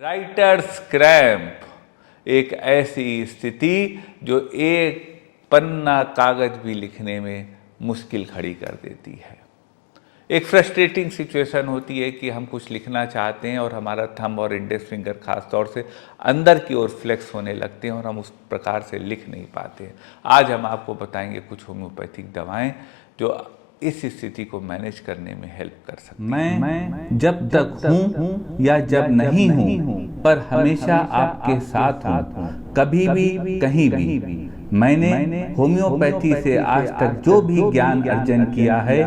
Writers cramp एक ऐसी स्थिति जो एक पन्ना कागज भी लिखने में मुश्किल खड़ी कर देती है। एक फ्रस्ट्रेटिंग सिचुएशन होती है कि हम कुछ लिखना चाहते हैं और हमारा थंब और इंडेक्स फिंगर खास तौर से अंदर की ओर फ्लेक्स होने लगते हैं और हम उस प्रकार से लिख नहीं पाते हैं। आज हम आपको बताएंगे कुछ होम्योपैथिक दवाएं जो इस स्थिति को मैनेज करने में हेल्प कर सकती हैं। मैं जब तक हूँ या जब नहीं हूँ, पर हमेशा आपके साथ हूँ, कभी भी कहीं भी। मैंने होम्योपैथी से आज तक जो भी ज्ञान अर्जन किया है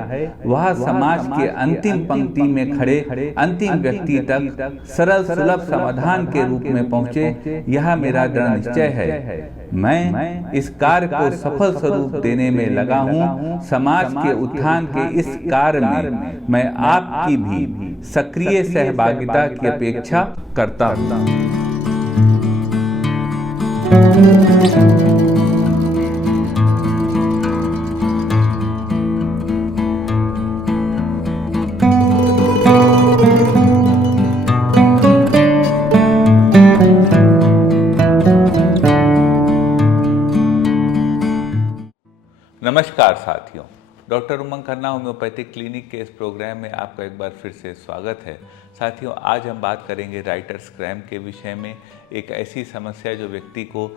वह समाज के अंतिम पंक्ति में खड़े अंतिम व्यक्ति तक सरल सुलभ समाधान के रूप में पहुँचे, यह मेरा दृढ़ निश्चय है। मैं इस कार्य को सफल स्वरूप देने में लगा हूँ। समाज के उत्थान के इस कार्य में मैं आपकी भी सक्रिय सहभागिता की अपेक्षा करता हूँ। नमस्कार साथियों, डॉक्टर उमंग खन्ना होम्योपैथिक क्लिनिक के इस प्रोग्राम में आपका एक बार फिर से स्वागत है। साथियों, आज हम बात करेंगे राइटर्स क्रैम्प के विषय में। एक ऐसी समस्या जो व्यक्ति को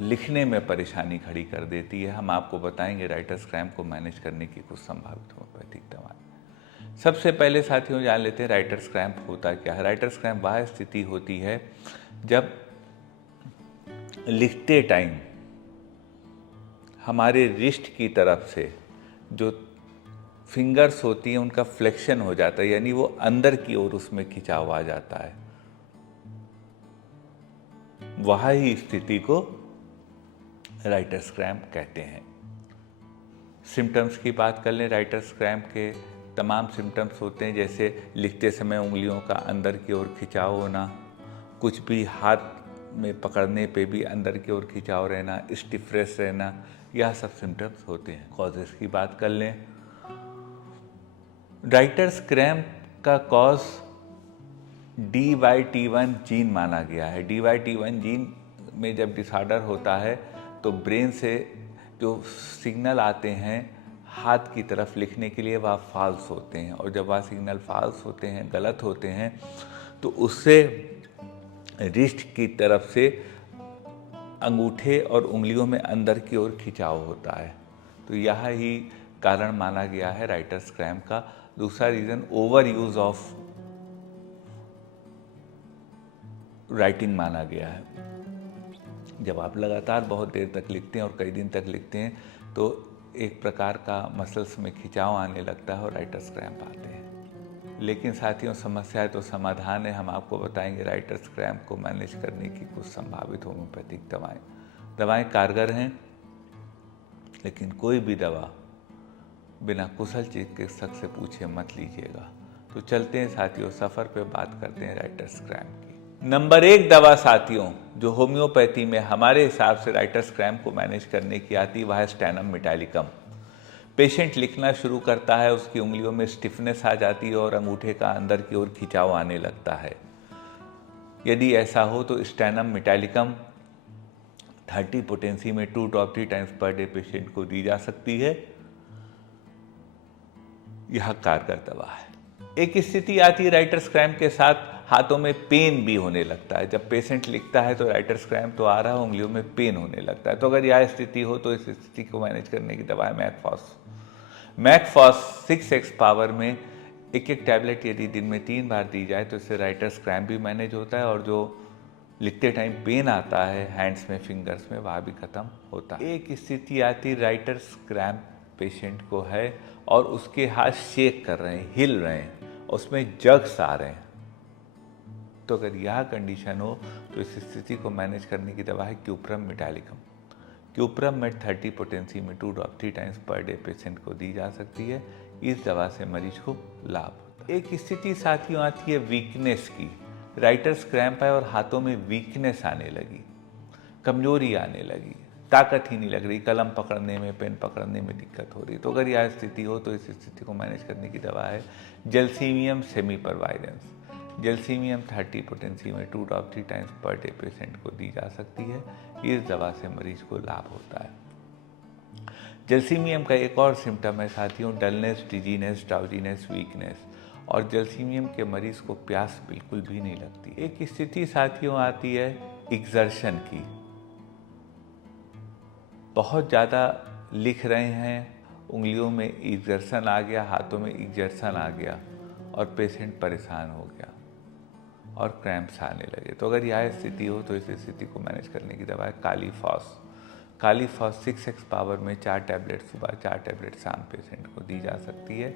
लिखने में परेशानी खड़ी कर देती है। हम आपको बताएंगे राइटर्स क्रैम्प को मैनेज करने की कुछ संभावित होम्योपैथिक दवाएं। सबसे पहले साथियों जान लेते हैं राइटर्स क्रैम्प होता क्या है। राइटर्स क्रैम्प वह स्थिति होती है जब लिखते टाइम हमारे रिस्ट की तरफ से जो फिंगर्स होती हैं उनका फ्लेक्शन हो जाता है, यानी वो अंदर की ओर उसमें खिंचाव आ जाता है। वह ही स्थिति को राइटर्स क्रैम्प कहते हैं। सिम्टम्स की बात कर लें, राइटर्स क्रैम्प के तमाम सिम्टम्स होते हैं, जैसे लिखते समय उंगलियों का अंदर की ओर खिंचाव होना, कुछ भी हाथ में पकड़ने पे भी अंदर की ओर खिंचाव रहना, स्टिफनेस रहना, यह सब सिम्टम्स होते हैं। कॉजेस की बात कर लें, राइटर्स क्रैम्प का कॉज DYT1 जीन माना गया है। DYT1 जीन में जब डिसऑर्डर होता है तो ब्रेन से जो सिग्नल आते हैं हाथ की तरफ लिखने के लिए वह फॉल्स होते हैं, और जब वह सिग्नल फॉल्स होते हैं, गलत होते हैं, तो उससे रिस्ट की तरफ से अंगूठे और उंगलियों में अंदर की ओर खिंचाव होता है। तो यह ही कारण माना गया है राइटर्स क्रैम्प का। दूसरा reason over use of writing माना गया है। जब आप लगातार बहुत देर तक लिखते हैं और कई दिन तक लिखते हैं तो एक प्रकार का मसल्स में खिंचाव आने लगता है और राइटर्स क्रैम्प आते हैं। लेकिन साथियों, समस्या है तो समाधान है। हम आपको बताएंगे राइटर्स क्रैम्प को मैनेज करने की कुछ संभावित होम्योपैथिक दवाएं कारगर हैं, लेकिन कोई भी दवा बिना कुशल चिकित्सक से पूछे मत लीजिएगा। तो चलते हैं साथियों, सफ़र पे बात करते हैं राइटर्स क्रैम्प की। नंबर 1 दवा साथियों जो होम्योपैथी में हमारे हिसाब से राइटर्स क्रैम्प को मैनेज करने की आती है वह है स्टैनम मेटालिकम। पेशेंट लिखना शुरू करता है, उसकी उंगलियों में स्टिफनेस आ जाती है और अंगूठे का अंदर की ओर खिंचाव आने लगता है। यदि ऐसा हो तो स्टैनम मेटालिकम 30 पोटेंसी में 2 drop 3 times per day patient को दी जा सकती है। यह कारगर दवा है। एक स्थिति आती है राइटर्स क्रैम्प के साथ हाथों में पेन भी होने लगता है। जब पेशेंट लिखता है तो राइटर्स क्रैम्प तो आ रहा है, उंगलियों में पेन होने लगता है। तो अगर यह स्थिति हो तो इस स्थिति को मैनेज करने की दवा है मैकफॉस 6x पावर में एक टैबलेट यदि दिन में 3 बार दी जाए तो इससे राइटर्स क्रैम्प भी मैनेज होता है और जो लिखते टाइम पेन आता है हैंड्स में, फिंगर्स में, वह भी खत्म होता है। एक स्थिति आती राइटर्स क्रैम्प पेशेंट को है और उसके हाथ शेक कर रहे हैं, हिल रहे हैं, उसमें जग्स आ रहे हैं। तो अगर यह कंडीशन हो तो इस स्थिति को मैनेज करने की दवा है cuprum metallicum. Cuprum met 30 potency में 2 drop 3 times per day patient को दी जा सकती है। इस दवा से मरीज को लाभ होता है। एक स्थिति साथियों आती है वीकनेस की। राइटर्स क्रैम्प है और हाथों में वीकनेस आने लगी, कमजोरी आने लगी, ताकत ही नहीं लग रही, कलम पकड़ने में, पेन पकड़ने में दिक्कत हो रही। तो अगर यह स्थिति हो तो इस स्थिति को मैनेज करने की दवा है जेल्सीमियम सेमीपरवायलेंस। जैल्सीमियम 30 पोटेंसी में 2 drop 3 times per day patient को दी जा सकती है। इस दवा से मरीज को लाभ होता है। जैल्सीमियम का एक और सिम्टम है साथियों, डलनेस, डिजीनेस, ड्राउजीनेस, वीकनेस। और जैल्सीमियम के मरीज को प्यास बिल्कुल भी नहीं लगती। एक स्थिति साथियों आती है एक्सर्शन की। बहुत ज़्यादा लिख रहे हैं, उंगलियों में एक्सर्शन आ गया, हाथों में एक्सर्शन आ गया और पेशेंट परेशान हो गया और क्रैम्प्स आने लगे। तो अगर यह स्थिति हो तो इस स्थिति को मैनेज करने की दवा है कालीफॉस। कालीफॉस 6x पावर में 4 टैबलेट सुबह 4 टैबलेट शाम पेशेंट को दी जा सकती है।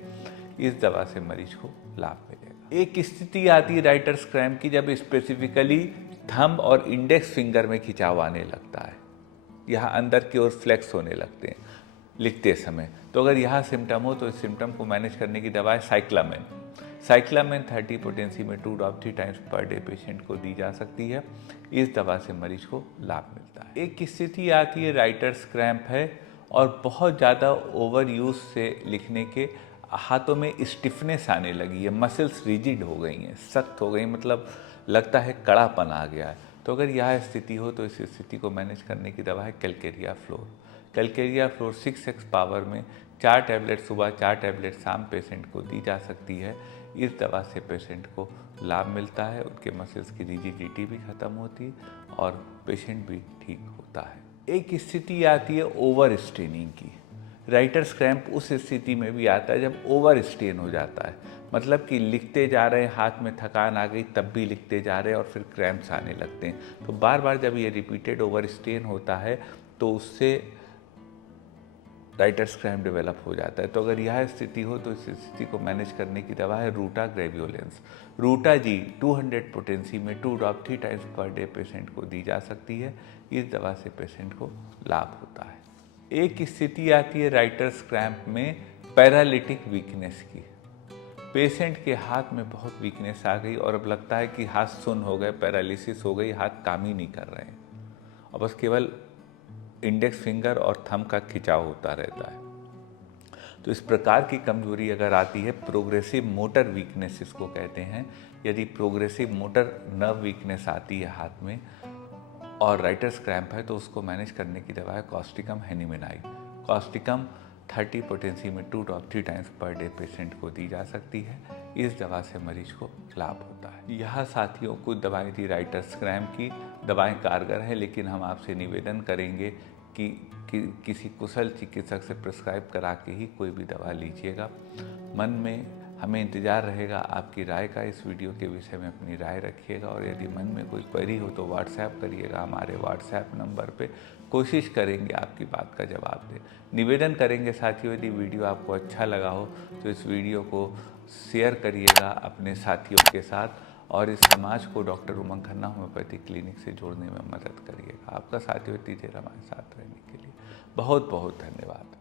इस दवा से मरीज को लाभ मिलेगा। एक स्थिति आती है राइटर्स क्रैम्प की, जब स्पेसिफिकली थंब और इंडेक्स फिंगर में खिंचाव आने लगता है, यहाँ अंदर की ओर फ्लेक्स होने लगते हैं लिखते समय। तो अगर यह सिम्टम हो तो इस सिम्टम को मैनेज करने की दवा है साइक्लामेन। साइक्लामेन 30 पोटेंसी में 2 drop 3 times per day patient को दी जा सकती है। इस दवा से मरीज को लाभ मिलता है। एक स्थिति आती है राइटर्स क्रैम्प है और बहुत ज़्यादा ओवर यूज से लिखने के हाथों में स्टिफनेस आने लगी है, मसल्स रिजिड हो गई हैं, सख्त हो गई, मतलब लगता है कड़ापन आ गया है। तो अगर यह स्थिति हो तो इस स्थिति को मैनेज करने की दवा है Calcarea floor. Calcarea floor 6x power में 4 टैबलेट सुबह 4 टैबलेट शाम पेशेंट को दी जा सकती है। इस दवा से पेशेंट को लाभ मिलता है, उनके मसल्स की रिजिडिटी भी खत्म होती है और पेशेंट भी ठीक होता है। एक स्थिति आती है ओवर स्ट्रेनिंग की। राइटर्स क्रैम्प उस स्थिति में भी आता है जब ओवर स्ट्रेन हो जाता है, मतलब कि लिखते जा रहे हैं, हाथ में थकान आ गई तब भी लिखते जा रहे हैं और फिर क्रैम्प्स आने लगते हैं। तो बार बार जब ये रिपीटेड ओवर स्ट्रेन होता है तो उससे राइटर्स क्रैम्प डेवलप हो जाता है। तो अगर यह स्थिति हो तो इस स्थिति को मैनेज करने की दवा है रूटा ग्रेवियोलेंस। रूटा जी 200 पोटेंसी में 2 drop 3 times per day patient को दी जा सकती है। इस दवा से पेशेंट को लाभ होता है। एक स्थिति आती है राइटर्स क्रैम्प में पैरालिटिक वीकनेस की। पेशेंट के हाथ में बहुत वीकनेस आ गई और अब लगता है कि हाथ सुन्न हो गए, पैरालिसिस हो गई, हाथ काम ही नहीं कर रहे हैं और बस केवल इंडेक्स फिंगर और थंब का खिंचाव होता रहता है। तो इस प्रकार की कमजोरी अगर आती है, प्रोग्रेसिव मोटर वीकनेस इसको कहते हैं। यदि प्रोग्रेसिव मोटर नर्व वीकनेस आती है हाथ में और राइटर्स क्रैम्प है तो उसको मैनेज करने की दवा है कॉस्टिकम हेनिमेनाइड। कॉस्टिकम 30 पोटेंसी में 2 drop 3 times per day patient को दी जा सकती है। इस दवा से मरीज को लाभ होता है। यह साथियों कुछ दवाएं थी राइटर्स क्रैम्प की। दवाएं कारगर हैं, लेकिन हम आपसे निवेदन करेंगे कि किसी कुशल चिकित्सक से प्रिस्क्राइब करा के ही कोई भी दवा लीजिएगा। मन में हमें इंतज़ार रहेगा आपकी राय का। इस वीडियो के विषय में अपनी राय रखिएगा और यदि मन में कोई क्वेरी हो तो व्हाट्सएप करिएगा हमारे व्हाट्सएप नंबर पे। कोशिश करेंगे आपकी बात का जवाब दें। निवेदन करेंगे साथियों, यदि वीडियो आपको अच्छा लगा हो तो इस वीडियो को शेयर करिएगा अपने साथियों के साथ और इस समाज को डॉक्टर उमंग खन्ना होम्योपैथी क्लिनिक से जोड़ने में मदद करिएगा। आपका साथियों इतनी देर हमारे साथ रहने के लिए बहुत बहुत धन्यवाद।